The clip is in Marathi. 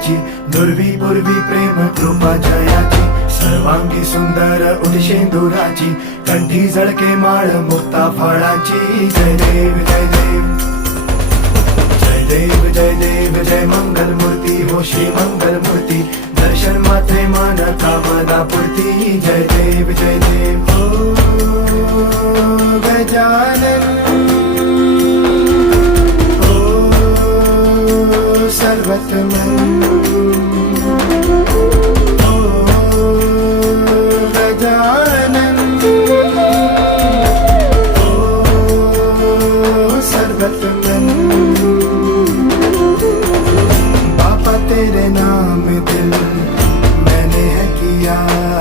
जयाची, दुर्वी पूर्वी प्रेम कृपा जयाची, सर्वांगी सुंदर उदिशेंदुराची, कंठी झळके माळ मुक्ता फळाची. जय देव जय देव जय देव जय देव जय मंगल मूर्ती हो श्री मंगल मूर्ती, दर्शन मात्रे मान कामना पूर्ती. जय देव जय देव ओ गजानन ओ सर्वतमन